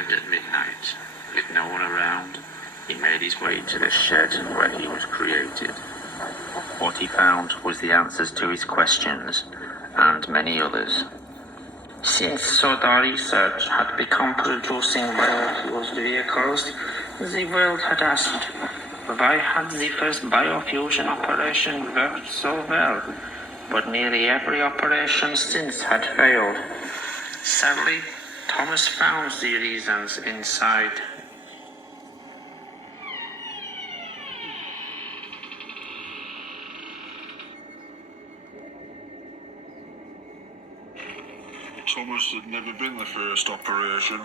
arrived at midnight. With no one around, he made his way to the shed where he was created. What he found was the answers to his questions, and many others. Since soda research had become producing biofuels vehicles, the world had asked, why had the first biofusion operation worked so well, but nearly every operation since had failed? Sadly, Thomas found the reasons inside. Thomas had never been the first operation.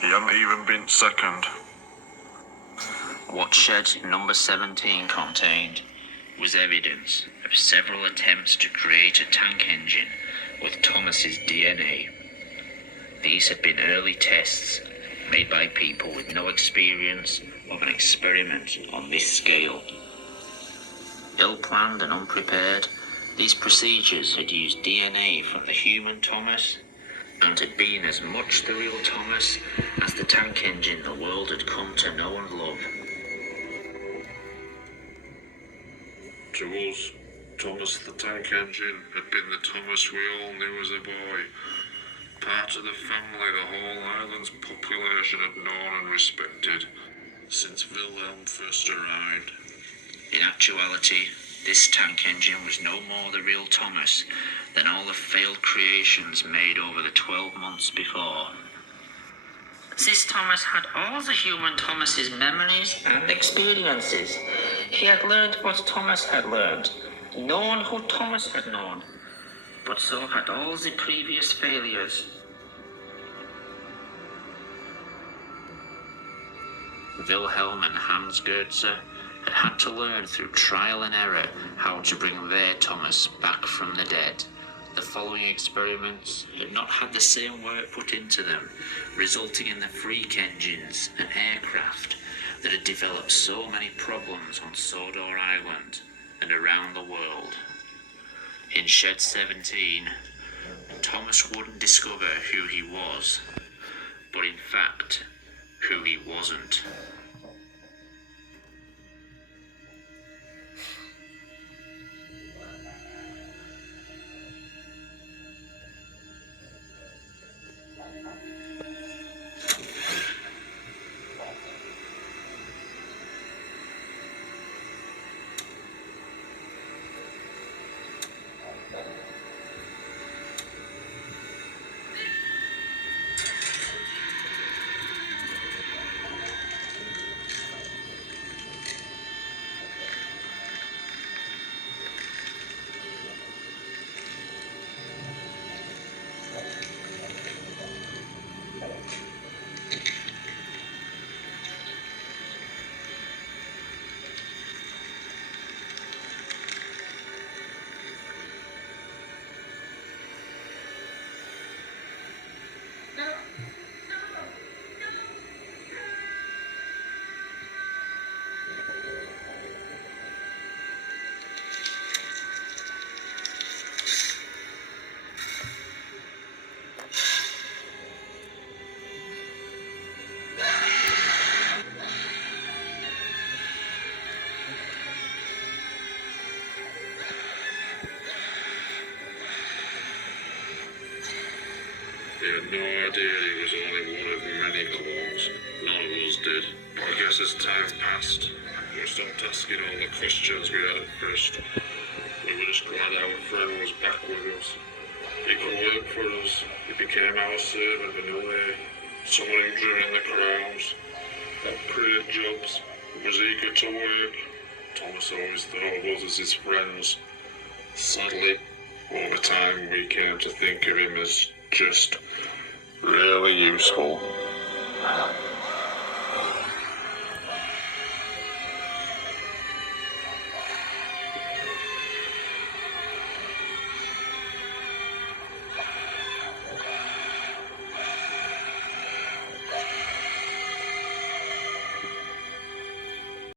He hadn't even been second. What shed number 17 contained was evidence of several attempts to create a tank engine with Thomas's DNA. These had been early tests made by people with no experience of an experiment on this scale. Ill-planned and unprepared, these procedures had used DNA from the human Thomas and had been as much the real Thomas as the tank engine the world had come to know and love. To us, Thomas the Tank Engine had been the Thomas we all knew as a boy. Part of the family the whole island's population had known and respected since Wilhelm first arrived. In actuality, this tank engine was no more the real Thomas than all the failed creations made over the 12 months before. This Thomas had all the human Thomas's memories and experiences. He had learned what Thomas had learned, known who Thomas had known, but so had all the previous failures. Wilhelm and Hans Goetze had to learn through trial and error how to bring their Thomas back from the dead. The following experiments had not had the same work put into them, resulting in the freak engines and aircraft that had developed so many problems on Sodor Island and around the world. In Shed 17, Thomas wouldn't discover who he was, but in fact, who he wasn't. He had no idea he was only one of many clones. None of us did. I guess as time passed, we stopped asking all the questions we had at first. We were just glad our friend was back with us. He could work for us. He became our servant in a way. Someone who drew in the crowds, had great jobs, was eager to work. Thomas always thought of us as his friends. Sadly, over time we came to think of him as just really useful.